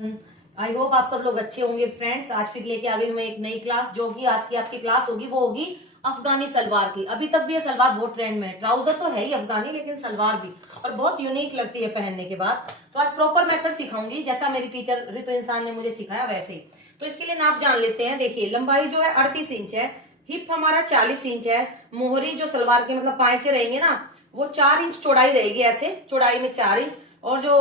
I hope आप सब लोग अच्छे होंगे फ्रेंड्स। आज फिर लेके आ गई हूँ मैं एक नई क्लास, जो कि आज की आपकी क्लास होगी वो होगी अफगानी सलवार की। अभी तक भी ये सलवार बहुत ट्रेंड में है। ट्राउजर तो है ही अफगानी, लेकिन सलवार भी और बहुत यूनिक लगती है पहनने के बाद। तो आज प्रॉपर मेथड सिखाऊंगी, जैसा मेरी टीचर रितु इंसान ने मुझे सिखाया वैसे ही। तो इसके लिए नाप जान लेते हैं। देखिए, लंबाई जो है 38 इंच है, हिप हमारा 40 इंच है, मोहरी जो सलवार के मतलब पांचे रहेंगे ना, वो 4 इंच चौड़ाई रहेगी, ऐसे चौड़ाई में 4 इंच, और जो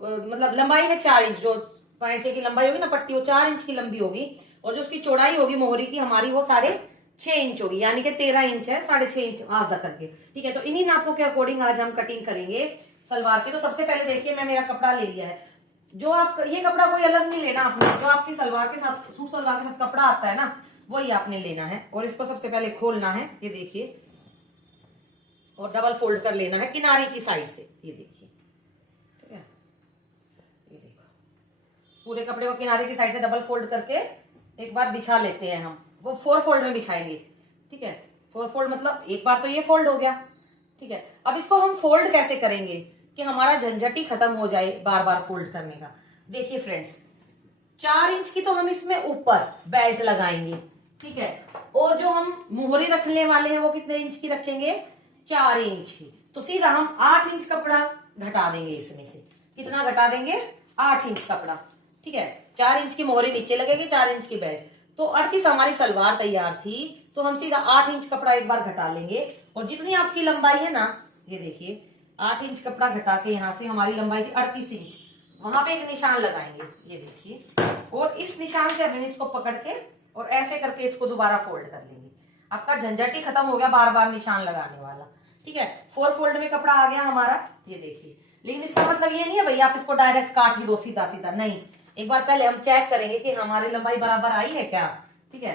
मतलब लंबाई में 4 इंच, जो पांचे की लंबाई होगी ना पट्टी, वो 4 इंच की लंबी होगी, और जो उसकी चौड़ाई होगी मोहरी की हमारी, वो 6.5 इंच होगी, यानी कि 13 इंच है, 6.5 इंच आधा करके। ठीक है, तो इन्हीं नापों के अकॉर्डिंग आज हम कटिंग करेंगे सलवार की। तो सबसे पहले देखिए, मैं मेरा कपड़ा ले लिया है। जो आप ये कपड़ा कोई अलग नहीं लेना आपने, जो आपकी सलवार के साथ, सूट सलवार के साथ कपड़ा आता है ना, वही आपने लेना है। और इसको सबसे पहले खोलना है, ये देखिए, और डबल फोल्ड कर लेना है किनारे की साइड से, ये देखिए। ठीक है, ये देखो, पूरे कपड़े को किनारे की साइड से डबल फोल्ड करके एक बार बिछा लेते हैं हम। वो 4 फोल्ड में बिछाएंगे। ठीक है, 4 फोल्ड मतलब एक बार तो ये फोल्ड हो गया। ठीक है, अब इसको हम फोल्ड कैसे करेंगे कि हमारा झंझट ही खत्म हो जाए बार बार फोल्ड करने का। देखिए फ्रेंड्स, 4 इंच की तो हम इसमें ऊपर बेल्ट लगाएंगे। ठीक है, और जो हम मोहरी रखने वाले हैं वो कितने इंच की रखेंगे? 4 इंच की। तो सीधा हम 8 इंच कपड़ा घटा देंगे इसमें से। कितना घटा देंगे? 8 इंच कपड़ा। ठीक है, 4 इंच की मोहरी नीचे लगेगी, 4 इंच की बेल्ट। तो 38 हमारी सलवार तैयार थी, तो हम सीधा 8 इंच कपड़ा एक बार घटा लेंगे। और जितनी आपकी लंबाई है ना, ये देखिए, 8 इंच कपड़ा घटा के यहाँ से हमारी लंबाई थी 38 इंच, वहां पे एक निशान लगाएंगे, ये देखिए। और इस निशान से हमने इसको पकड़ के और ऐसे करके इसको दोबारा फोल्ड कर लेंगे। आपका झंझट ही खत्म हो गया बार बार निशान लगाने वाला। ठीक है, 4 फोल्ड में कपड़ा आ गया हमारा, ये देखिए। लेकिन इसका मतलब ये नहीं है भैया आप इसको डायरेक्ट काट ही दो सीधा सीधा, नहीं। एक बार पहले हम चेक करेंगे कि हमारी लंबाई बराबर आई है क्या। ठीक है,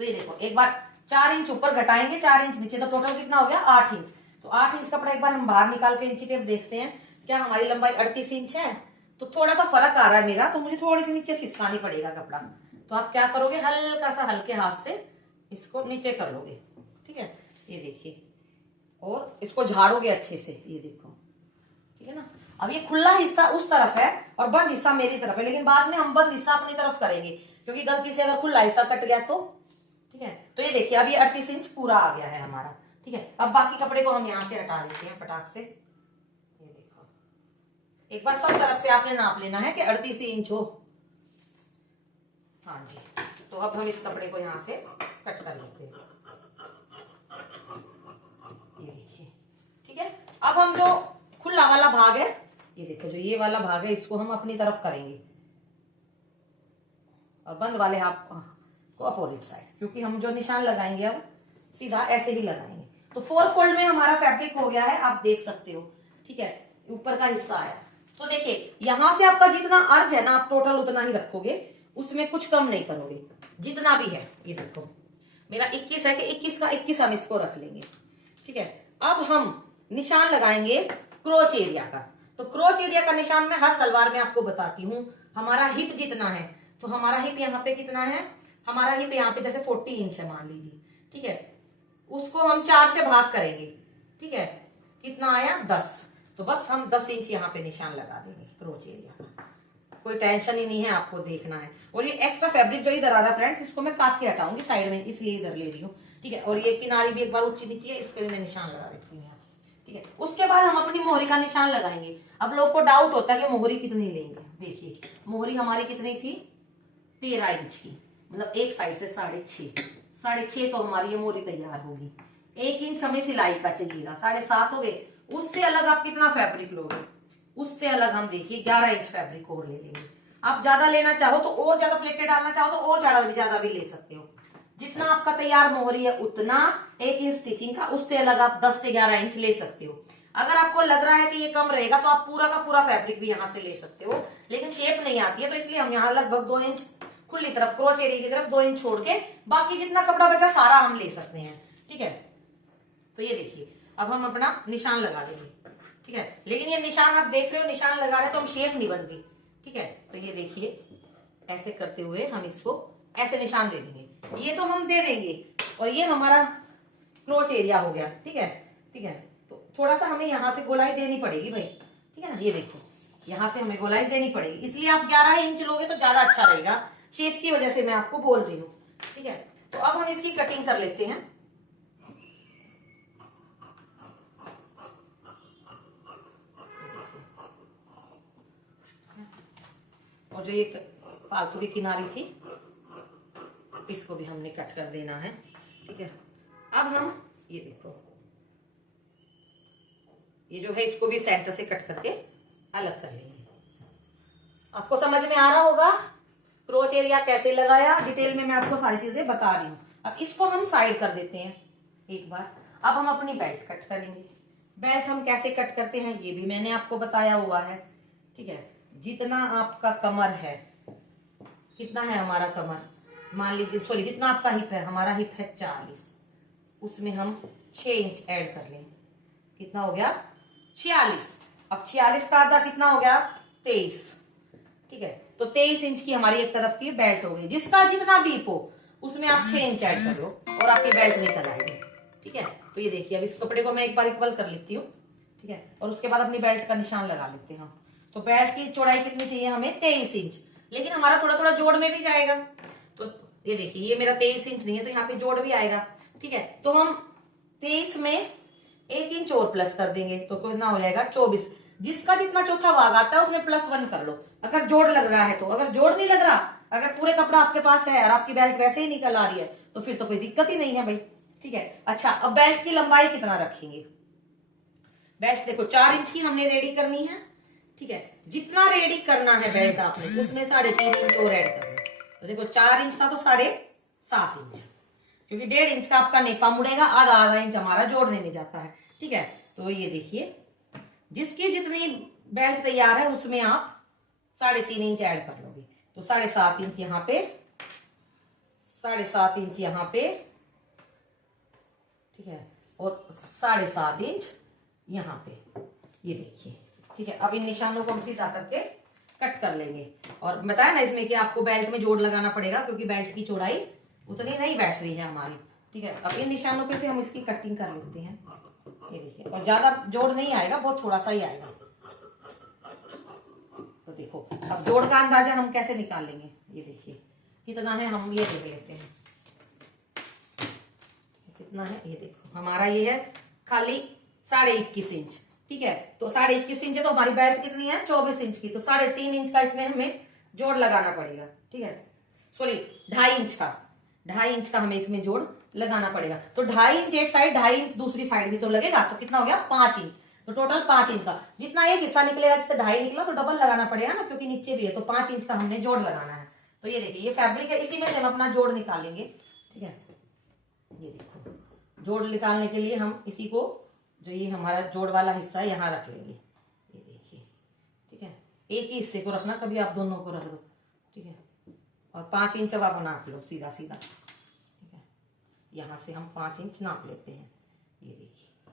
तो ये देखो, एक बार 4 इंच ऊपर घटाएंगे, 4 इंच नीचे, तो टोटल कितना हो गया? 8 इंच। तो 8 इंच कपड़ा एक बार हम बाहर निकाल के इंची टेप देखते हैं, क्या हमारी लंबाई 38 इंच है? तो थोड़ा सा फर्क आ रहा है मेरा, तो मुझे थोड़ी सी नीचे खिसकानी पड़ेगा कपड़ा। तो आप क्या करोगे? हल्का सा हल्के हाथ से इसको नीचे कर लोगे। ठीक है, ये देखिए, और इसको झाड़ोगे अच्छे से, ये देखो। ठीक है ना, अब ये खुला हिस्सा उस तरफ है और बंद हिस्सा मेरी तरफ है, लेकिन बाद में हम बंद हिस्सा अपनी तरफ करेंगे, क्योंकि गलती से अगर खुला हिस्सा कट गया तो। ठीक है, तो ये देखिए, अब ये 38 इंच पूरा आ गया है हमारा। ठीक है, अब बाकी कपड़े को हम यहाँ से हटा देते हैं फटाक से। ये देखो, एक बार सब तरफ से आपने नाप लेना है कि 38 इंच हो। हाँ जी, तो अब हम इस कपड़े को यहाँ से कट कर लेते हैं, ये देखिए। ठीक है, अब हम जो खुला वाला भाग है, ये देखो, जो ये वाला भाग है, इसको हम अपनी तरफ करेंगे, और बंद वाले हाथ को अपोजिट साइड, क्योंकि हम जो निशान लगाएंगे अब सीधा ऐसे ही लगाएंगे। तो 4 फोल्ड में हमारा फैब्रिक हो गया है, आप देख सकते हो। ठीक है, ऊपर का हिस्सा आया। तो देखिए, यहां से आपका जितना अर्ज है ना, आप टोटल उतना ही रखोगे, उसमें कुछ कम नहीं करोगे, जितना भी है। ये देखो, मेरा 21 है कि 21 का 21 हम इसको रख लेंगे। ठीक है, अब हम निशान लगाएंगे क्रोच एरिया का। तो क्रोच एरिया का निशान मैं हर सलवार में आपको बताती हूँ। हमारा हिप जितना है, तो हमारा हिप यहाँ पे कितना है? हमारा हिप यहाँ पे जैसे 40 इंच है मान लीजिए। ठीक है, उसको हम 4 से भाग करेंगे। ठीक है, कितना आया? 10। तो बस हम 10 इंच यहाँ पे निशान लगा देंगे क्रोच एरिया का। कोई टेंशन ही नहीं है, आपको देखना है। और ये एक्स्ट्रा फैब्रिक जो इधर आ रहा है फ्रेंड्स, इसको मैं काट के हटाऊंगी साइड में, इसलिए इधर ले रही हूँ। ठीक है, और ये किनारी भी एक बार ऊंची नीची है, इस पर मैं निशान लगा देती हूँ। ठीक है, उसके बाद हम अपनी मोहरी का निशान लगाएंगे। अब लोग को डाउट होता है कि मोहरी कितनी लेंगे। देखिए, मोहरी हमारी कितनी थी? 13 इंच की, मतलब एक साइड से 6.5 तो हमारी ये मोहरी तैयार होगी। 1 इंच हमें सिलाई का चाहिएगा, 7.5 हो गए। उससे अलग आप कितना फैब्रिक लोगे? उससे अलग हम देखिए 11 इंच फैब्रिक और ले लेंगे। आप ज्यादा लेना चाहो तो, और ज्यादा प्लेटें डालना चाहो तो और ज्यादा भी ले सकते हो। जितना आपका तैयार मोहरी है उतना 1 इंच स्टिचिंग का, उससे अलग आप 10 से 11 इंच ले सकते हो। अगर आपको लग रहा है कि ये कम रहेगा तो आप पूरा का पूरा फैब्रिक भी यहाँ से ले सकते हो, लेकिन शेप नहीं आती है, तो इसलिए हम यहाँ लगभग 2 इंच खुली तरफ, क्रोच एरिया की तरफ 2 इंच छोड़ के बाकी जितना कपड़ा बचा सारा हम ले सकते हैं। ठीक है, तो ये देखिए, अब हम अपना निशान लगा देंगे। ठीक है, लेकिन ये निशान आप देख रहे हो, निशान लगा रहे तो हम शेप नहीं बन रही। ठीक है, तो ये देखिए, ऐसे करते हुए हम इसको ऐसे निशान दे देंगे। ये तो हम दे देंगे, और ये हमारा क्रोच एरिया हो गया। ठीक है, ठीक है, तो थोड़ा सा हमें यहाँ से गोलाई देनी पड़ेगी भाई। ठीक है ना, ये देखो, यहाँ से हमें गोलाई देनी पड़ेगी, इसलिए आप 11 इंच लोगे तो ज्यादा अच्छा रहेगा, शेप की वजह से मैं आपको बोल रही हूँ। ठीक है, तो अब हम इसकी कटिंग कर लेते हैं। और जो ये फालतू की किनारी थी इसको भी हमने कट कर देना है। ठीक है, अब हम ये देखो ये जो है इसको भी सेंटर से कट करके अलग कर लेंगे। आपको समझ में आ रहा होगा क्रोच एरिया कैसे लगाया, डिटेल में मैं आपको सारी चीजें बता रही हूँ। अब इसको हम साइड कर देते हैं एक बार। अब हम अपनी बेल्ट कट करेंगे। बेल्ट हम कैसे कट करते हैं ये भी मैंने आपको बताया हुआ है। ठीक है, जितना आपका कमर है, कितना है हमारा कमर, मान लीजिए सॉरी जितना आपका हिप है, हमारा हिप है 40, उसमें हम 6 इंच ऐड कर लें। कितना हो गया 46। अब 46 का आधा कितना हो गया 23। ठीक है, तो 23 इंच की हमारी एक तरफ की बेल्ट हो गई। जिसका जितना भी हो उसमें आप 6 इंच ऐड कर लो और आपकी बेल्ट निकल आएगी। ठीक है, तो ये देखिए अब इस कपड़े को मैं एक बार इक्वल कर लेती हूँ। ठीक है, और उसके बाद अपनी बेल्ट का निशान लगा लेते हैं हम। तो बेल्ट की चौड़ाई कितनी चाहिए हमें 23 इंच, लेकिन हमारा थोड़ा थोड़ा जोड़ में भी जाएगा। तो ये देखिए ये मेरा 23 इंच नहीं है तो यहाँ पे जोड़ भी आएगा। ठीक है, तो हम 23 में 1 इंच और प्लस कर देंगे तो कितना हो जाएगा 24। जिसका जितना चौथा भाग आता है उसमें +1 कर लो अगर जोड़ लग रहा है तो। अगर जोड़ नहीं लग रहा, अगर पूरे कपड़ा आपके पास है और आपकी बेल्ट वैसे ही निकल आ रही है तो फिर तो कोई दिक्कत ही नहीं है भाई। ठीक है, अच्छा अब बेल्ट की लंबाई कितना रखेंगे। बेल्ट देखो 4 इंच की हमने रेडी करनी है। ठीक है, जितना रेडी करना है बेल्ट आपने उसमें 3.5 इंच और ऐड कर लो। तो देखो 4 इंच था तो 7.5 इंच, क्योंकि 1.5 इंच का आपका नेफा मुड़ेगा, आधा इंच हमारा जोड़ने में जाता है। ठीक है, तो ये देखिए जिसकी जितनी बेल्ट तैयार है उसमें आप 3.5 इंच ऐड कर लोगे। तो 7.5 इंच यहाँ पे, 7.5 इंच यहाँ पे, ठीक है, और 7.5 इंच यहाँ पे, ये देखिए। ठीक है, अब इन निशानों को हम सीधा करके कट कर लेंगे। और बताया ना इसमें कि आपको बेल्ट में जोड़ लगाना पड़ेगा क्योंकि बेल्ट की चौड़ाई उतनी नहीं बैठ रही है हमारी। ठीक है, अब इन निशानों पे से हम इसकी कटिंग कर लेते हैं। ये देखिए, और ज्यादा जोड़ नहीं आएगा, बहुत थोड़ा सा ही आएगा। तो देखो अब जोड़ का अंदाजा हम कैसे निकालेंगे, ये देखिए कितना है, हम ये देख लेते हैं कितना है। ये देखो हमारा ये है खाली 21.5 इंच। ठीक है, तो 21.5 इंच है तो हमारी बेल्ट कितनी है 24 इंच की, तो 3.5 इंच का इसमें हमें जोड़ लगाना पड़ेगा। ठीक है, सॉरी 2.5 इंच का, 2.5 इंच का हमें इसमें जोड़ लगाना पड़ेगा। तो 2.5 इंच एक साइड, 2.5 इंच दूसरी साइड भी तो लगेगा, तो कितना हो गया 5 इंच। तो टोटल 5 इंच का जितना एक हिस्सा निकलेगा, जिससे 2.5 निकला तो डबल लगाना पड़ेगा ना, क्योंकि नीचे भी है, तो 5 इंच का हमने जोड़ लगाना है। तो ये देखिए ये फैब्रिक है, इसी में से हम अपना जोड़ निकालेंगे। ठीक है, ये देखो जोड़ निकालने के लिए हम इसी को, जो ये हमारा जोड़ वाला हिस्सा है यहाँ रख लेंगे। ये देखिए, ठीक है, एक ही हिस्से को रखना, कभी आप दोनों को रख दो। ठीक है, और 5 इंच अब आप नाप लो सीधा सीधा। ठीक है, यहाँ से हम 5 इंच नाप लेते हैं, ये देखिए।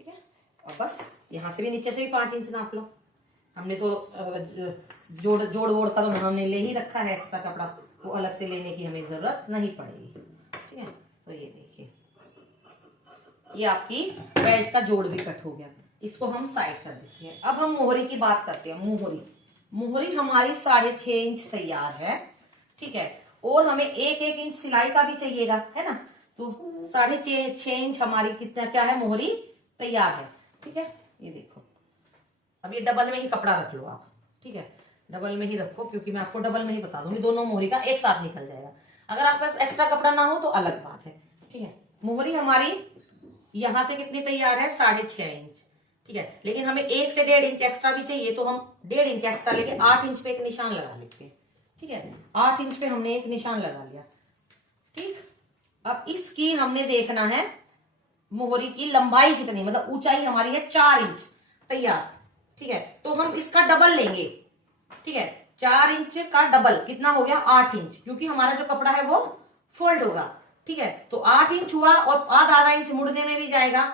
ठीक है, और बस यहाँ से भी नीचे से भी 5 इंच नाप लो। हमने तो जोड़ वोड़ का तो हमने ले ही रखा है, एक्स्ट्रा कपड़ा वो अलग से लेने की हमें जरूरत नहीं पड़ेगी। ठीक है, तो ये देखिए ये आपकी बेल्ट का जोड़ भी कट हो गया। इसको हम साइड कर देते हैं। अब हम मोहरी की बात करते हैं। मोहरी हमारी 6.5 इंच तैयार है। ठीक है, और हमें 1-1 इंच सिलाई का भी चाहिएगा, है ना। तो 6.5 इंच हमारी कितना क्या है मोहरी तैयार है। ठीक है, ये देखो अब ये डबल में ही कपड़ा रख लो आप। ठीक है, डबल में ही रखो, क्योंकि मैं आपको डबल में ही बता दूंगी, दोनों मोहरी का एक साथ निकल जाएगा। अगर आपके पास एक्स्ट्रा कपड़ा ना हो तो अलग बात है। ठीक है, मोहरी हमारी यहां से कितनी तैयार है 6.5 इंच। ठीक है, लेकिन हमें 1 से 1.5 इंच एक्स्ट्रा भी चाहिए, तो हम 1.5 इंच एक्स्ट्रा लेके 8 इंच पे एक निशान लगा लेते हैं। ठीक है, 8 इंच पे हमने एक निशान लगा लिया। ठीक, अब इसकी हमने देखना है मोहरी की लंबाई कितनी, मतलब ऊंचाई हमारी है 4 इंच तैयार। ठीक है, तो हम इसका डबल लेंगे। ठीक है, 4 इंच का डबल कितना हो गया 8 इंच, क्योंकि हमारा जो कपड़ा है वो फोल्ड होगा। ठीक है, तो 8 इंच हुआ और आधा इंच मुड़ने में भी जाएगा,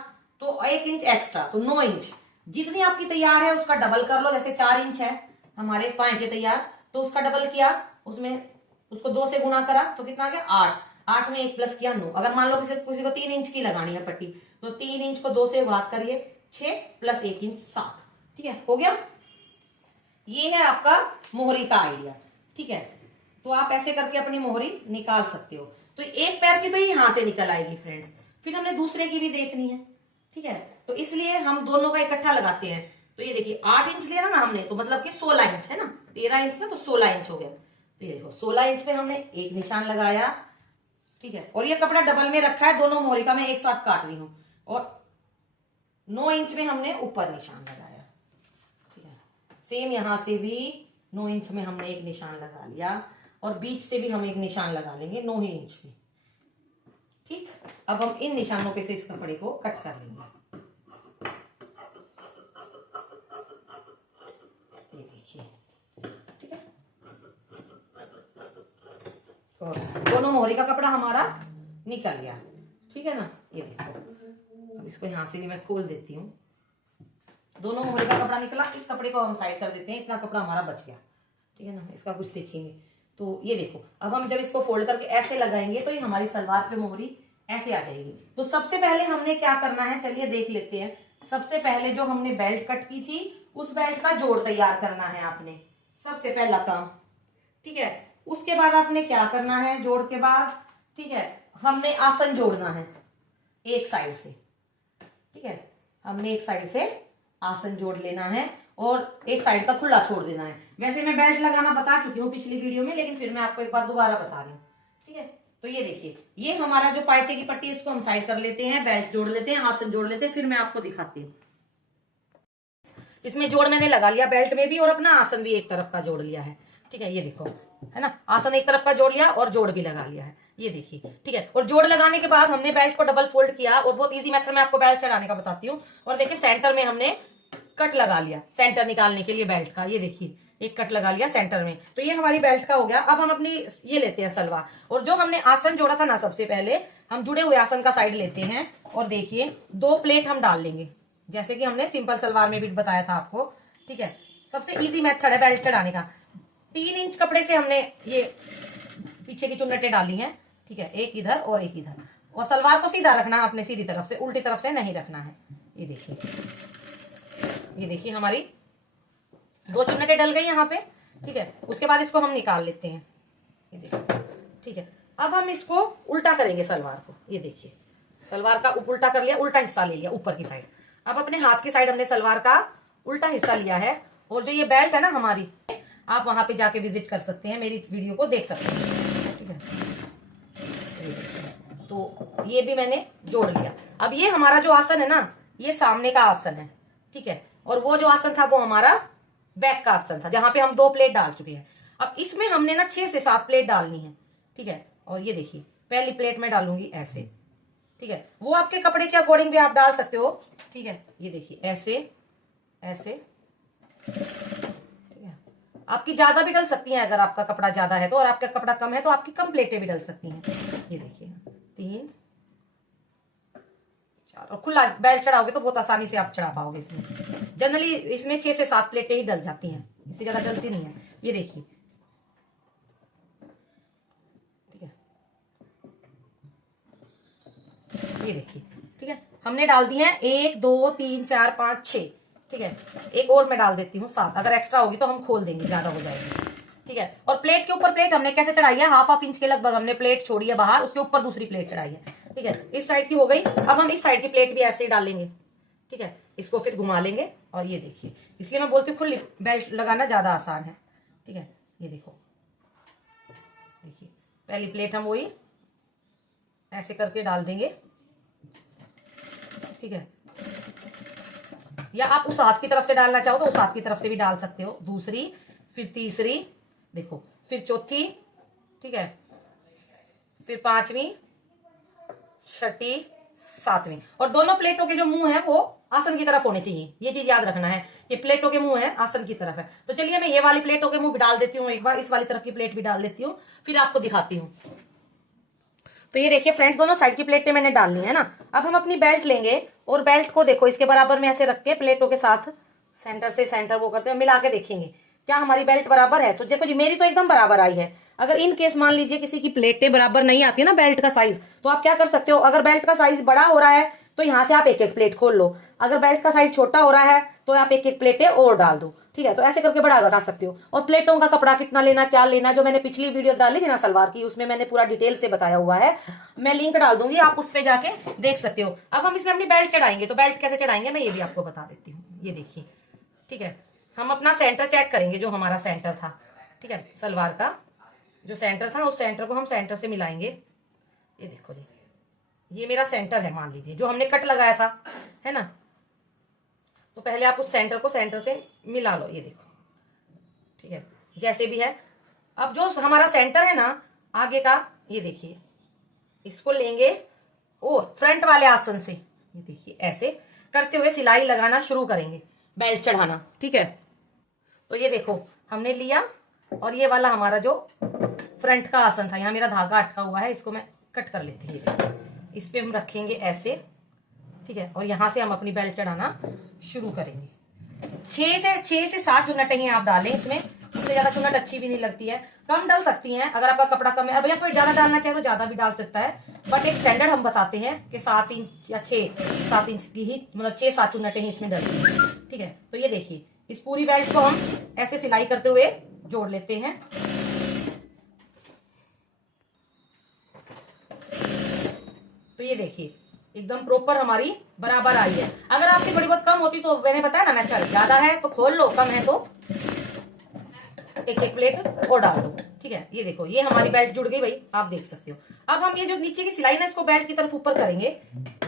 तो 1 इंच एक्स्ट्रा, तो 9 इंच। जितनी आपकी तैयार है उसका डबल कर लो। जैसे 4 इंच है हमारे 5 है तैयार, तो उसका डबल किया, उसमें उसको 2 से गुना करा तो कितना आ गया 8। 8 में 1 प्लस किया 9। अगर मान लो किसी को 3 इंच की लगानी है पट्टी, तो 3 इंच को 2 से भाग करिए, 6 + 1 इंच 7। ठीक है, हो गया। ये है आपका मोहरी का आइडिया, ठीक है। तो आप ऐसे करके अपनी मोहरी निकाल सकते हो। तो एक पैर की तो ये यहां से निकल आएगी फ्रेंड्स, फिर हमने दूसरे की भी देखनी है, ठीक है। तो इसलिए हम दोनों का इकट्ठा लगाते हैं। तो ये देखिए 8 इंच लिया ना हमने, तो मतलब कि 16 इंच है ना, 13 इंच था तो 16 इंच हो गया। तो ये देखो 16 इंच पे हमने एक निशान लगाया, ठीक है। और ये कपड़ा डबल में रखा है, दोनों मोहरी का मैं एक साथ काट रही हूं। और 9 इंच में हमने ऊपर निशान लगाया, ठीक है। सेम यहां से भी 9 इंच में हमने एक निशान लगा लिया, और बीच से भी हम एक निशान लगा लेंगे 9 ही इंच में, ठीक। अब हम इन निशानों पे से इस कपड़े को कट कर लेंगे। ये देखिए, ठीक है। और दोनों मोहरी का कपड़ा हमारा निकल गया, ठीक है ना। ये देखो, अब इसको यहां से भी मैं खोल देती हूँ। दोनों मोहरी का कपड़ा निकला, इस कपड़े को हम साइड कर देते हैं, इतना कपड़ा हमारा बच गया, ठीक है ना। इसका कुछ देखेंगे तो ये देखो, अब हम जब इसको फोल्ड करके ऐसे लगाएंगे तो ये हमारी सलवार पे मोहरी ऐसे आ जाएगी। तो सबसे पहले हमने क्या करना है, चलिए देख लेते हैं। सबसे पहले जो हमने बेल्ट कट की थी, उस बेल्ट का जोड़ तैयार करना है आपने, सबसे पहला काम, ठीक है। उसके बाद आपने क्या करना है, जोड़ के बाद, ठीक है, हमने आसन जोड़ना है एक साइड से, ठीक है। हमने एक साइड से आसन जोड़ लेना है और एक साइड का खुला छोड़ देना है। वैसे मैं बेल्ट लगाना बता चुकी हूँ पिछली वीडियो में, लेकिन फिर मैं आपको एक बार दोबारा बता रही हूँ, ठीक है। तो ये देखिए, ये हमारा जो पाइचे की पट्टी, इसको हम साइड कर लेते हैं, बेल्ट जोड़ लेते हैं, आसन जोड़ लेते हैं, फिर मैं आपको दिखाती हूँ। इसमें जोड़ मैंने लगा लिया बेल्ट में भी, और अपना आसन भी एक तरफ का जोड़ लिया है, ठीक है। ये देखो, है ना, आसन एक तरफ का जोड़ लिया और जोड़ भी लगा लिया है, ये देखिए, ठीक है। और जोड़ लगाने के बाद हमने बेल्ट को डबल फोल्ड किया, और बहुत इजी मेथड में आपको बेल्ट चढ़ाने का बताती हूँ। और देखिए सेंटर में हमने कट लगा लिया, सेंटर निकालने के लिए बेल्ट का, ये देखिए एक कट लगा लिया सेंटर में। तो ये हमारी बेल्ट का हो गया। अब हम अपनी ये लेते हैं सलवार, और जो हमने आसन जोड़ा था ना, सबसे पहले हम जुड़े हुए आसन का साइड लेते हैं, और देखिए 2 प्लेट हम डाल लेंगे, जैसे कि हमने सिंपल सलवार में भी बताया था आपको, ठीक है। सबसे इजी मेथड है बेल्ट चढ़ाने का। 3 इंच कपड़े से हमने ये पीछे की चुन्नटें डाली हैं, ठीक है, एक इधर और एक इधर। और सलवार को सीधा रखना है अपने, सीधी तरफ से, उल्टी तरफ से नहीं रखना है। ये देखिए, ये देखिए हमारी 2 चुन्नटें डल गई यहाँ पे, ठीक है। उसके बाद इसको हम निकाल लेते हैं, ये देखिए, ठीक है। अब हम इसको उल्टा करेंगे सलवार को, ये देखिए सलवार का उल्टा कर लिया, उल्टा हिस्सा ले लिया ऊपर की साइड। अब अपने हाथ की साइड हमने सलवार का उल्टा हिस्सा लिया है, और जो ये बेल्ट है ना हमारी, आप वहां पे जाके विजिट कर सकते हैं, मेरी वीडियो को देख सकते हैं, ठीक है। तो ये भी मैंने जोड़ लिया। अब ये हमारा जो आसन है ना, ये सामने का आसन है, ठीक है। और वो जो आसन था वो हमारा बैक का आसन था, जहां पे हम 2 प्लेट डाल चुके हैं। अब इसमें हमने ना 6 से 7 प्लेट डालनी है, ठीक है। और ये देखिए पहली प्लेट में डालूंगी ऐसे, ठीक है। वो आपके कपड़े के अकॉर्डिंग भी आप डाल सकते हो, ठीक है। ये देखिए ऐसे ऐसे, ठीक है। आपकी ज्यादा भी डल सकती हैं अगर आपका कपड़ा ज्यादा है तो, और आपका कपड़ा कम है तो आपकी कम प्लेटें भी डल सकती हैं। ये देखिए 3 4, और खुला बेल्ट चढ़ाओगे तो बहुत आसानी से आप चढ़ा पाओगे। इसमें जनरली इसमें 6 से 7 प्लेटें ही डल जाती हैं, इससे ज्यादा डलती नहीं है। ये देखिए, ठीक है, ये देखिए, ठीक है। हमने डाल दी है 1 2 3 4 5 6, ठीक है। एक और मैं डाल देती हूँ 7, अगर एक्स्ट्रा होगी तो हम खोल देंगे, ज्यादा हो जाएगी, ठीक है। और प्लेट के ऊपर प्लेट हमने कैसे चढ़ाई है, हाफ इंच के लगभग हमने प्लेट छोड़ी है बाहर, उसके ऊपर दूसरी प्लेट चढ़ाई है, ठीक है। इस साइड की हो गई। अब हम इस साइड की प्लेट भी ऐसे ही डालेंगे, ठीक है। इसको फिर घुमा लेंगे, और ये देखिए, इसलिए मैं बोलती हूँ खुली बेल्ट लगाना ज्यादा आसान है, ठीक है। ये देखो, देखिए पहली प्लेट हम वही ऐसे करके डाल देंगे, ठीक है। या आप उस हाथ की तरफ से डालना चाहो तो उस हाथ की तरफ से भी डाल सकते हो। दूसरी, फिर तीसरी, देखो, फिर चौथी, ठीक है, फिर 5वीं, 6ठी, 7वीं। और दोनों प्लेटों के जो मुंह है वो आसन की तरफ होने चाहिए, ये चीज याद रखना है। ये प्लेटों के मुंह है आसन की तरफ है। तो चलिए मैं ये वाली प्लेटों के मुंह भी डाल देती हूँ एक बार, इस वाली तरफ की प्लेट भी डाल देती हूँ, फिर आपको दिखाती हूँ। तो ये देखिए फ्रेंड्स, दोनों साइड की प्लेटें मैंने डालनी है ना। अब हम अपनी बेल्ट लेंगे, और बेल्ट को देखो इसके बराबर में ऐसे रख के प्लेटों के साथ सेंटर से सेंटर वो करते हैं, मिला के देखेंगे क्या हमारी बेल्ट बराबर है। तो देखो जी, मेरी तो एकदम बराबर आई है। अगर इन केस मान लीजिए किसी की प्लेटें बराबर नहीं आती है ना बेल्ट का साइज, तो आप क्या कर सकते हो, अगर बेल्ट का साइज बड़ा हो रहा है तो यहाँ से आप एक एक प्लेट खोल लो, अगर बेल्ट का साइज छोटा हो रहा है तो आप एक एक प्लेटें और डाल दो, ठीक है, तो ऐसे करके बड़ा बना सकते हो। और प्लेटों का कपड़ा कितना लेना, क्या लेना, जो मैंने पिछली वीडियो डाली थी ना सलवार की, उसमें मैंने पूरा डिटेल से बताया हुआ है, मैं लिंक डाल दूंगी, आप उस पे जाके देख सकते हो। अब हम इसमें अपनी बेल्ट चढ़ाएंगे, तो बेल्ट कैसे चढ़ाएंगे मैं ये भी आपको बता देती हूँ। ये देखिए, ठीक है, हम अपना सेंटर चेक करेंगे, जो हमारा सेंटर था, ठीक है, सलवार का जो सेंटर था, उस सेंटर को हम सेंटर से मिलाएंगे। ये देखो जी, ये मेरा सेंटर है, मान लीजिए, जो हमने कट लगाया था, है ना। तो पहले आप उस सेंटर को सेंटर से मिला लो, ये देखो, ठीक है, जैसे भी है। अब जो हमारा सेंटर है ना आगे का, ये देखिए, इसको लेंगे और फ्रंट वाले आसन से, ये देखिए, ऐसे करते हुए सिलाई लगाना शुरू करेंगे, बेल्ट चढ़ाना, ठीक है। तो ये देखो, हमने लिया, और ये वाला हमारा जो फ्रंट का आसन था, यहाँ मेरा धागा अटका हुआ है, इसको मैं कट कर लेती हूँ, इस पे हम रखेंगे ऐसे, ठीक है, और यहां से हम अपनी बेल्ट चढ़ाना शुरू करेंगे। 6 से 7 चुन्नट ही आप डालें इसमें, इससे ज्यादा चुन्नट अच्छी भी नहीं लगती है, कम डाल सकती हैं अगर आपका कपड़ा कम है। भैया कोई ज्यादा डालना चाहे तो ज्यादा भी डाल सकता है, बट एक स्टैंडर्ड हम बताते हैं कि 7 इंच या 6-7 इंच की ही, मतलब 6-7 चुन्नटें ही इसमें डलती है, ठीक है। तो ये देखिए, इस पूरी बेल्ट को हम ऐसे सिलाई करते हुए जोड़ लेते हैं। तो ये देखिए, एकदम प्रॉपर हमारी बराबर आई है। अगर आपकी थोड़ी बहुत कम होती तो मैंने बताया ना मेथड, ज्यादा है तो खोल लो, कम है तो एक एक प्लेट और डाल दो, ठीक है। ये देखो, ये हमारी बेल्ट जुड़ गई भाई, आप देख सकते हो। अब हम ये जो नीचे की सिलाई ना, इसको बेल्ट की तरफ ऊपर करेंगे,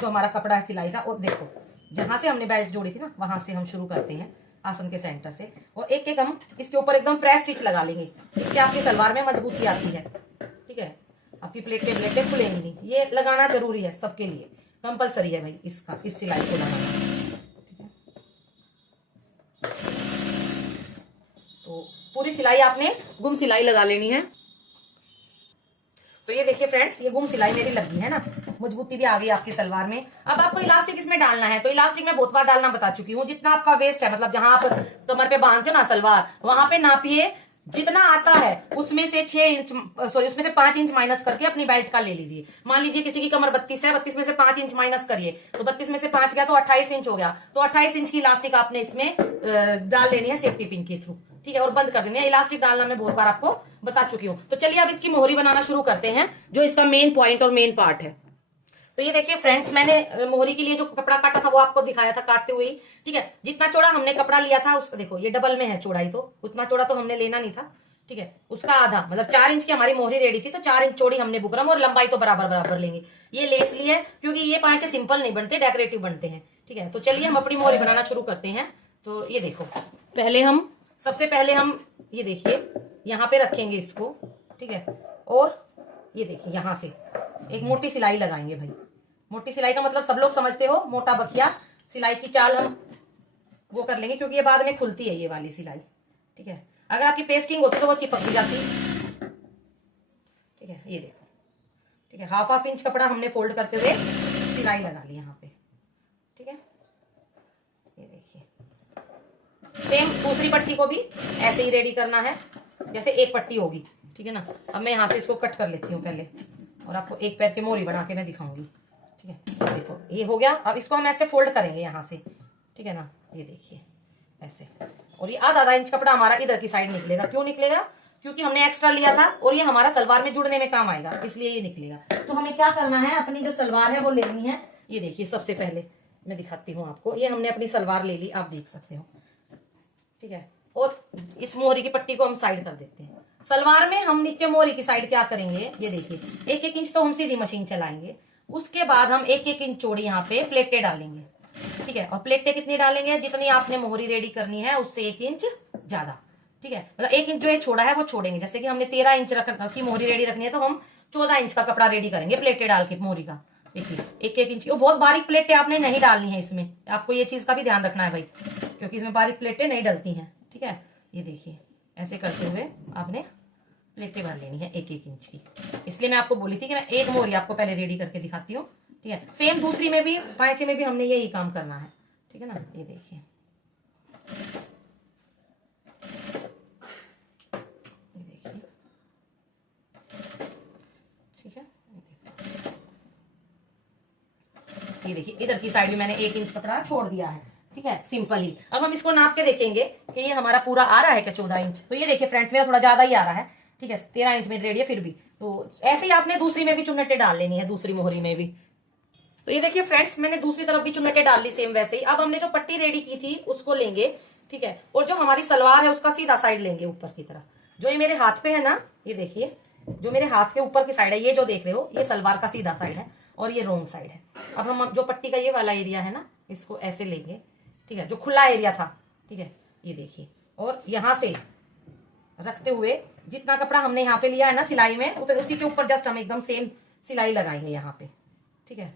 जो हमारा कपड़ा है सिलाई का। और देखो, जहां से हमने बेल्ट जोड़ी थी ना, वहां से हम शुरू करते हैं आसन के सेंटर से, और एक एक हम इसके ऊपर एकदम प्रेस स्टिच लगा लेंगे, इससे आपकी सलवार में मजबूती आती है, ठीक है। आपकी प्लेटें खुलेंगी नहीं, ये लगाना जरूरी है, सबके लिए कंपलसरी है भाई, इसका, इस सिलाई को लगाना, ठीक है। तो पूरी सिलाई आपने गुम सिलाई लगा लेनी है। तो ये देखिए फ्रेंड्स, ये गुम सिलाई मेरी लगी है ना, मजबूती भी आ गई आपकी सलवार में। अब आपको इलास्टिक इसमें डालना है, तो इलास्टिक मैं बहुत बार डालना बता चुकी हूँ। जितना आपका वेस्ट है, मतलब जहां आप कमर पे बांधते हो ना सलवार, वहां पे नापिए, जितना आता है उसमें से 5 इंच माइनस करके अपनी बेल्ट का ले लीजिए। मान लीजिए किसी की कमर 32 है, 32 में से 5 इंच माइनस करिए, तो 32 में से 5 गया तो 28 इंच हो गया। तो 28 इंच की इलास्टिक आपने इसमें डाल देनी है सेफ्टी पिन के थ्रू, ठीक है, और बंद कर देनी है। इलास्टिक डालना मैं बहुत बार आपको बता चुकी हूँ। तो चलिए अब इसकी मोहरी बनाना शुरू करते हैं, जो इसका मेन पॉइंट और मेन पार्ट है। तो ये देखिए फ्रेंड्स, मैंने मोहरी के लिए जो कपड़ा काटा था वो आपको दिखाया था काटते हुए ही, ठीक है। जितना चौड़ा हमने कपड़ा लिया था उसका देखो, ये डबल में है चौड़ाई, तो उतना चौड़ा तो हमने लेना नहीं था, ठीक है। उसका आधा, मतलब 4 इंच की हमारी मोहरी रेडी थी, तो 4 इंच चौड़ी हमने बुकरम, और लंबाई तो बराबर बराबर लेंगे। ये लेस ली है क्योंकि ये पांचे सिंपल नहीं बनते, डेकोरेटिव बनते हैं, ठीक है। तो चलिए हम अपनी मोहरी बनाना शुरू करते हैं। तो ये देखो, सबसे पहले हम ये देखिए यहाँ पे रखेंगे इसको, ठीक है, और ये देखिए यहाँ से एक मोटी सिलाई लगाएंगे भाई। मोटी सिलाई का मतलब सब लोग समझते हो, मोटा बखिया सिलाई की चाल हम वो कर लेंगे, क्योंकि ये बाद में खुलती है ये वाली सिलाई, ठीक है। अगर आपकी पेस्टिंग होती तो वो चिपक भी जाती, ठीक है। ये देखो, ठीक है, हाफ इंच कपड़ा हमने फोल्ड करते हुए सिलाई लगा ली यहाँ पे, ठीक है। ये देखिए, सेम दूसरी पट्टी को भी ऐसे ही रेडी करना है, जैसे एक पट्टी होगी, ठीक है ना। अब मैं यहाँ से इसको कट कर लेती हूँ पहले, और आपको एक पैर की मोहरी बना के मैं दिखाऊंगी, ठीक है। देखो ये हो गया। अब इसको हम ऐसे फोल्ड करेंगे यहाँ से, ठीक है ना। ये देखिए ऐसे, और ये आधा इंच कपड़ा हमारा इधर की साइड निकलेगा। क्यों निकलेगा? क्योंकि हमने एक्स्ट्रा लिया था और ये हमारा सलवार में जुड़ने में काम आएगा, इसलिए ये निकलेगा। तो हमें क्या करना है, अपनी जो सलवार है वो लेनी है। ये देखिए, सबसे पहले मैं दिखाती हूँ आपको, ये हमने अपनी सलवार ले ली, आप देख सकते हो, ठीक है। और इस मोहरी की पट्टी को हम साइड कर देते हैं। सलवार में हम नीचे मोहरी की साइड क्या करेंगे, ये देखिए, 1-1 इंच तो हम सीधी मशीन चलाएंगे। उसके बाद हम 1-1 इंच चौड़ी यहाँ पे प्लेटें डालेंगे, ठीक है। और प्लेटें कितनी डालेंगे, जितनी आपने मोहरी रेडी करनी है उससे 1 इंच ज्यादा, ठीक है। मतलब 1 इंच जो ये छोड़ा है वो छोड़ेंगे। जैसे कि हमने 13 इंच की मोहरी रेडी रखनी है, तो हम 14 इंच का कपड़ा रेडी करेंगे प्लेटें डाल के मोहरी का। देखिए 1-1 इंच की, बहुत बारीक प्लेटें आपने नहीं डालनी है इसमें, आपको ये चीज का भी ध्यान रखना है भाई, क्योंकि इसमें बारीक प्लेटें नहीं डलती हैं, ठीक है। ये देखिए, ऐसे करते हुए आपने प्लेटें भर लेनी है 1-1 इंच की। इसलिए मैं आपको बोली थी कि मैं एक मोहरी आपको पहले रेडी करके दिखाती हूँ, ठीक है। सेम दूसरी में भी, पांचे में भी हमने यही काम करना है, ठीक है ना। ये देखिए, ठीक है। ये देखिए, इधर की साइड भी मैंने 1 इंच कपड़ा छोड़ दिया है, ठीक है, सिंपल ही। अब हम इसको नाप के देखेंगे ओके, ये हमारा पूरा आ रहा है क्या 14 इंच? तो ये देखिए फ्रेंड्स, मेरा थोड़ा ज्यादा ही आ रहा है, ठीक है, 13 इंच में रेडी है फिर भी। तो ऐसे ही आपने दूसरी में भी चुन्नटे डाल लेनी है, दूसरी मोहरी में भी। तो ये देखिए फ्रेंड्स, मैंने दूसरी तरफ भी चुन्नटे डाल ली सेम वैसे ही। अब हमने जो पट्टी रेडी की थी उसको लेंगे, ठीक है, और जो हमारी सलवार है उसका सीधा साइड लेंगे ऊपर की तरफ। जो ये मेरे हाथ पे है ना, ये देखिए, जो मेरे हाथ के ऊपर की साइड है, ये जो देख रहे हो, ये सलवार का सीधा साइड है और ये रोंग साइड है। अब हम जो पट्टी का ये वाला एरिया है ना, इसको ऐसे लेंगे, ठीक है, जो खुला एरिया था, ठीक है, ये देखिए, और यहां से रखते हुए जितना कपड़ा हमने यहाँ पे लिया है ना सिलाई में, उसी के ऊपर जस्ट हम एकदम सेम सिलाई लगाएंगे यहाँ पे, ठीक है।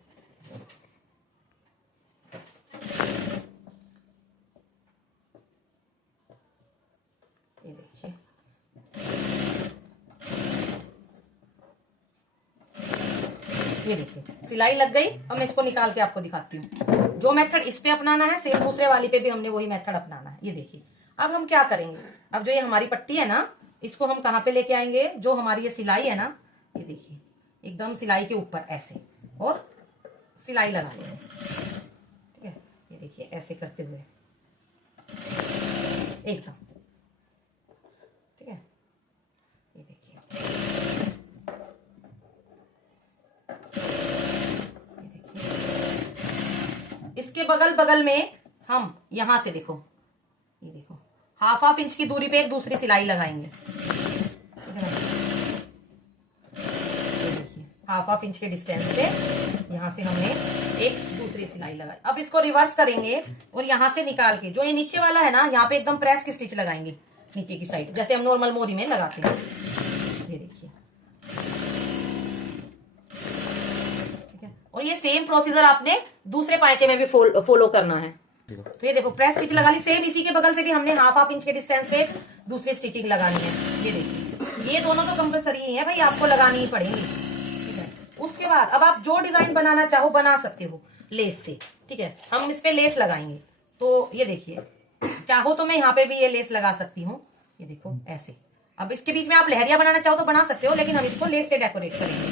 ये देखिए, ये देखिए सिलाई लग गई। अब मैं इसको निकाल के आपको दिखाती हूँ। जो मेथड इस पे अपनाना है, सेम दूसरे वाली पे भी हमने वही मेथड अपनाना है। ये देखिए, अब हम क्या करेंगे, अब जो ये हमारी पट्टी है ना, इसको हम कहाँ पे लेके आएंगे, जो हमारी ये सिलाई है ना, ये देखिए एकदम सिलाई के ऊपर ऐसे, और सिलाई लगा लेंगे, ठीक है। ये देखिए ऐसे करते हुए एकदम, ठीक है। ये देखिए, इसके बगल बगल में हम यहां से देखो, ये देखो हाफ इंच की दूरी पे एक दूसरी सिलाई लगाएंगे, ठीक है ना। ये देखिए हाफ इंच के डिस्टेंस पे यहां से हमने एक दूसरी सिलाई लगाई। अब इसको रिवर्स करेंगे और यहां से निकाल के जो ये नीचे वाला है ना, यहाँ पे एकदम प्रेस की स्टिच लगाएंगे नीचे की साइड, जैसे हम नॉर्मल मोरी में लगाते हैं। ये देखिए, ठीक है, और ये सेम प्रोसीजर आपने दूसरे पाइचे में भी फॉलो करना है। तो ये देखो प्रेस स्टिच लगा ली, सेम इसी के बगल से भी हमने हाफ इंच के डिस्टेंस पे दूसरी स्टिचिंग लगानी है। ये देखिए, ये दोनों तो कंपलसरी ही है भाई, आपको लगानी ही पड़ेगी, ठीक है। उसके बाद अब आप जो डिजाइन बनाना चाहो बना सकते हो लेस से, ठीक है। हम इस पे लेस लगाएंगे, तो ये देखिए, चाहो तो मैं यहाँ पे भी ये लेस लगा सकती हूँ, ये देखो ऐसे। अब इसके बीच में आप लहरिया बनाना चाहो तो बना सकते हो, लेकिन हम इसको लेस से डेकोरेट करेंगे।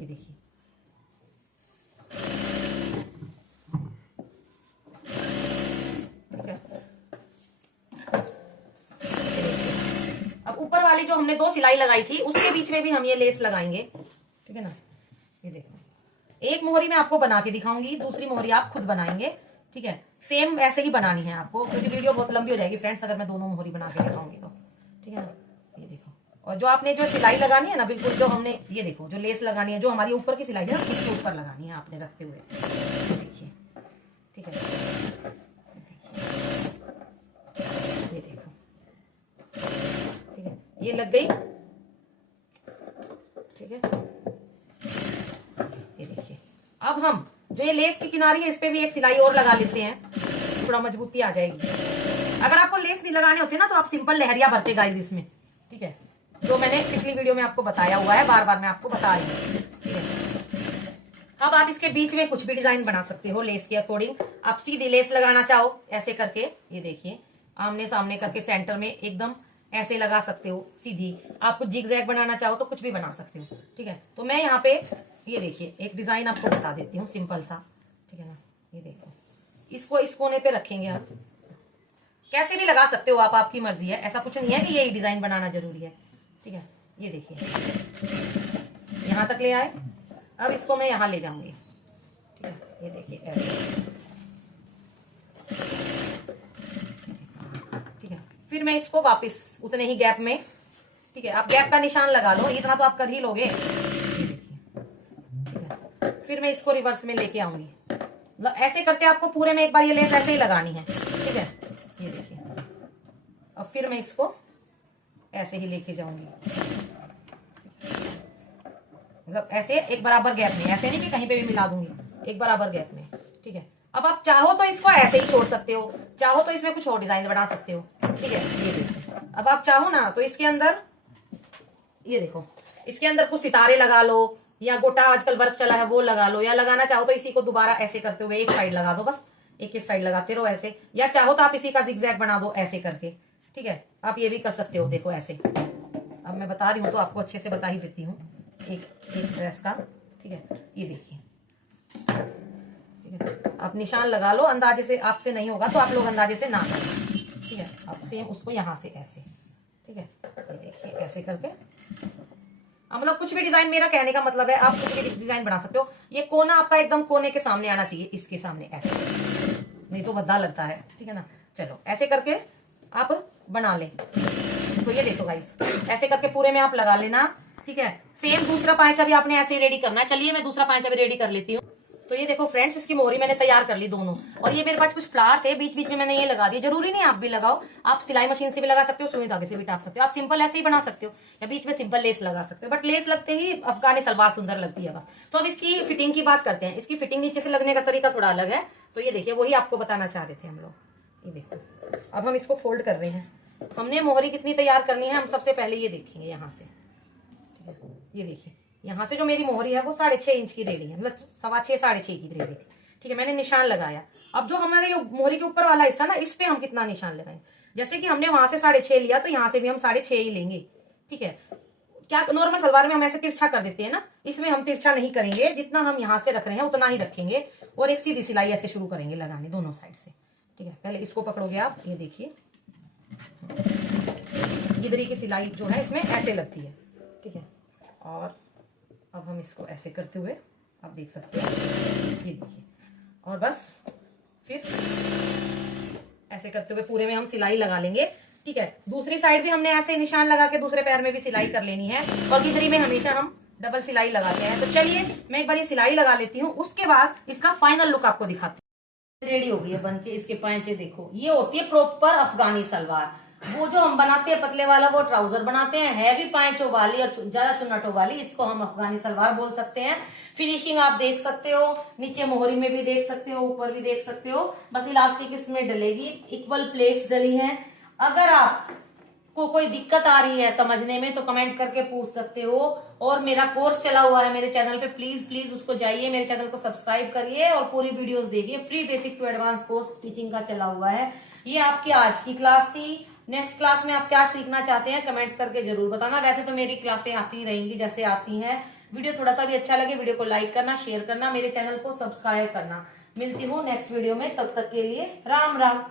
ये देखिए, अब ऊपर वाली जो हमने 2 सिलाई लगाई थी उसके बीच में भी हम ये लेस लगाएंगे, ठीक है ना। ये देखो, एक मोहरी में आपको बना के दिखाऊंगी, दूसरी मोहरी आप खुद बनाएंगे, ठीक है। सेम ऐसे ही बनानी है आपको, क्योंकि वीडियो बहुत लंबी हो जाएगी फ्रेंड्स अगर मैं दोनों मोहरी बना के दिखाऊंगी तो, ठीक है ना। ये देखो, और जो आपने जो सिलाई लगानी है ना, बिल्कुल जो हमने, ये देखो जो लेस लगानी है, जो हमारी ऊपर की सिलाई है ना, उसके ऊपर लगानी है आपने रखते हुए, देखिए, ठीक है। ये देखो, ठीक है, ये लग गई, ठीक है। ये देखिए, अब हम जो ये लेस की किनारी है इस पे भी एक सिलाई और लगा लेते हैं, थोड़ा मजबूती आ जाएगी। अगर आपको लेस नहीं लगाने होते ना तो आप सिंपल लहरिया भरते गाइस इसमें, ठीक है, जो मैंने पिछली वीडियो में आपको बताया हुआ है, बार बार मैं आपको बता रही हूँ, ठीक है। अब आप इसके बीच में कुछ भी डिजाइन बना सकते हो लेस के अकॉर्डिंग। आप सीधी लेस लगाना चाहो ऐसे करके, ये देखिए आमने सामने करके सेंटर में एकदम ऐसे लगा सकते हो सीधी। आप कुछ जिग जैग बनाना चाहो तो कुछ भी बना सकते हो, ठीक है। तो मैं यहाँ पे ये देखिए एक डिजाइन आपको बता देती हूँ सिंपल सा, ठीक है ना। ये देखो, इसको इस कोने पे रखेंगे हम, कैसे भी लगा सकते हो आप, आपकी मर्जी है, ऐसा कुछ नहीं है कि यही डिजाइन बनाना जरूरी है, ठीक है। ये देखिए यहां तक ले आए, अब इसको मैं यहां ले जाऊंगी, ठीक है। ये देखिए ऐसे, ठीक है। फिर मैं इसको वापस उतने ही गैप में, ठीक है, आप गैप का निशान लगा लो, इतना तो आप कर ही लोगे, ठीक है। फिर मैं इसको रिवर्स में लेके आऊंगी, मतलब ऐसे करके आपको पूरे में एक बार ये लेस ऐसे ही लगानी है, ठीक है। ये देखिए, अब फिर मैं इसको ऐसे ही लेके जाऊंगी, मतलब ऐसे एक बराबर गैप में, ऐसे नहीं कि कहीं पे भी मिला दूंगी, एक बराबर गैप में, ठीक है। अब आप चाहो तो इसको ऐसे ही छोड़ सकते हो, चाहो तो इसमें कुछ और डिजाइन बना सकते हो, ठीक है। ये देखो, अब आप चाहो ना तो इसके अंदर, ये देखो इसके अंदर कुछ सितारे लगा लो, या गोटा आजकल वर्क चला है वो लगा लो, या लगाना चाहो तो इसी को दोबारा ऐसे करते हुए एक साइड लगा दो, बस एक एक साइड लगाते रहो ऐसे, या चाहो तो आप इसी का जिगजैग बना दो ऐसे करके, ठीक है। आप ये भी कर सकते हो, देखो ऐसे। अब मैं बता रही हूँ तो आपको अच्छे से बता ही देती हूँ एक ड्रेस का, ठीक है। ये देखिए, ठीक है, आप निशान लगा लो, अंदाजे से आपसे नहीं होगा तो आप लोग अंदाजे से ना करें, ठीक है। अब सेम उसको यहाँ से ऐसे, ठीक है, ये देखिए ऐसे करके। मतलब कुछ भी डिजाइन, मेरा कहने का मतलब है आप कुछ भी डिजाइन बना सकते हो। ये कोना आपका एकदम कोने के सामने आना चाहिए, इसके सामने ऐसे, नहीं तो भद्दा लगता है, ठीक है ना। चलो ऐसे करके आप बना लें। तो ये देखो गाइस, ऐसे करके पूरे में आप लगा लेना, ठीक है। सेम दूसरा पांचा भी आपने ऐसे ही रेडी करना है। चलिए मैं दूसरा पांचा भी रेडी कर लेती हूँ। तो ये देखो फ्रेंड्स, इसकी मोहरी मैंने तैयार कर ली दोनों। और ये मेरे पास कुछ फ्लावर थे, बीच बीच में मैंने ये लगा दिए। जरूरी नहीं आप भी लगाओ, आप सिलाई मशीन से भी लगा सकते हो, सुई धागे से भी टाक सकते हो, आप सिंपल ऐसे ही बना सकते हो, या बीच में सिंपल लेस लगा सकते हो। बट लेस लगते ही अफगानी सलवार सुंदर लगती है बस। तो अब इसकी फिटिंग की बात करते हैं। इसकी फिटिंग नीचे से लगने का तरीका थोड़ा अलग है। तो ये देखिए, वही आपको बताना चाह रहे थे हम लोग। ये देखो, अब हम इसको फोल्ड कर रहे हैं। हमने मोहरी कितनी तैयार करनी है, हम सबसे पहले ये देखेंगे यहाँ से, ठीक है। ये देखिए, यहाँ से जो मेरी मोहरी है वो 6.5 इंच की रेडी है, मतलब 6.25 6.5 की रेडी थी, ठीक है। मैंने निशान लगाया। अब जो हमारे मोहरी के ऊपर वाला हिस्सा ना, इस पे हम कितना निशान लगाएं। जैसे कि हमने वहां से 6.5 लिया, तो यहाँ से भी हम 6.5 ही लेंगे, ठीक है। क्या नॉर्मल सलवार में हम ऐसे तिरछा कर देते हैं ना, इसमें हम तिरछा नहीं करेंगे। जितना हम यहाँ से रख रहे हैं उतना ही रखेंगे, और एक सीधी सिलाई ऐसे शुरू करेंगे लगाने दोनों साइड से, ठीक है। पहले इसको पकड़ोगे आप, ये देखिए इधर की सिलाई जो है इसमें ऐसे लगती है, ठीक है। और अब हम इसको ऐसे करते हुए आप देख सकते हो, ये देखिए। और बस फिर ऐसे करते हुए पूरे में हम सिलाई लगा लेंगे, ठीक है। दूसरी साइड भी हमने ऐसे निशान लगा के दूसरे पैर में भी सिलाई कर लेनी है। और किधरी में हमेशा हम डबल सिलाई लगाते हैं। तो चलिए मैं एक बार ये सिलाई लगा लेती हूँ, उसके बाद इसका फाइनल लुक आपको दिखाती हूँ। रेडी हो गई है बनके। इसके पांचे देखो, ये होती है प्रॉपर अफगानी सलवार। वो जो हम बनाते हैं पतले वाला, वो ट्राउजर बनाते हैं हैवी पांचों वाली और ज्यादा चुन्नटों वाली, इसको हम अफगानी सलवार बोल सकते हैं। फिनिशिंग आप देख सकते हो, नीचे मोहरी में भी देख सकते हो, ऊपर भी देख सकते हो। बस इलास्टिक इसमें डलेगी, इक्वल प्लेट्स डली हैं। अगर आपको कोई दिक्कत आ रही है समझने में तो कमेंट करके पूछ सकते हो। और मेरा कोर्स चला हुआ है मेरे चैनल पे, प्लीज प्लीज उसको जाइए, मेरे चैनल को सब्सक्राइब करिए और पूरी वीडियोस देखिए। Free basic to advance course stitching का चला हुआ है। ये आपकी आज की क्लास थी। नेक्स्ट क्लास में आप क्या सीखना चाहते हैं कमेंट्स करके जरूर बताना। वैसे तो मेरी क्लासें आती रहेंगी जैसे आती हैं। वीडियो थोड़ा सा भी अच्छा लगे, वीडियो को लाइक करना, शेयर करना, मेरे चैनल को सब्सक्राइब करना। मिलती हूँ नेक्स्ट वीडियो में, तब तक के लिए राम राम।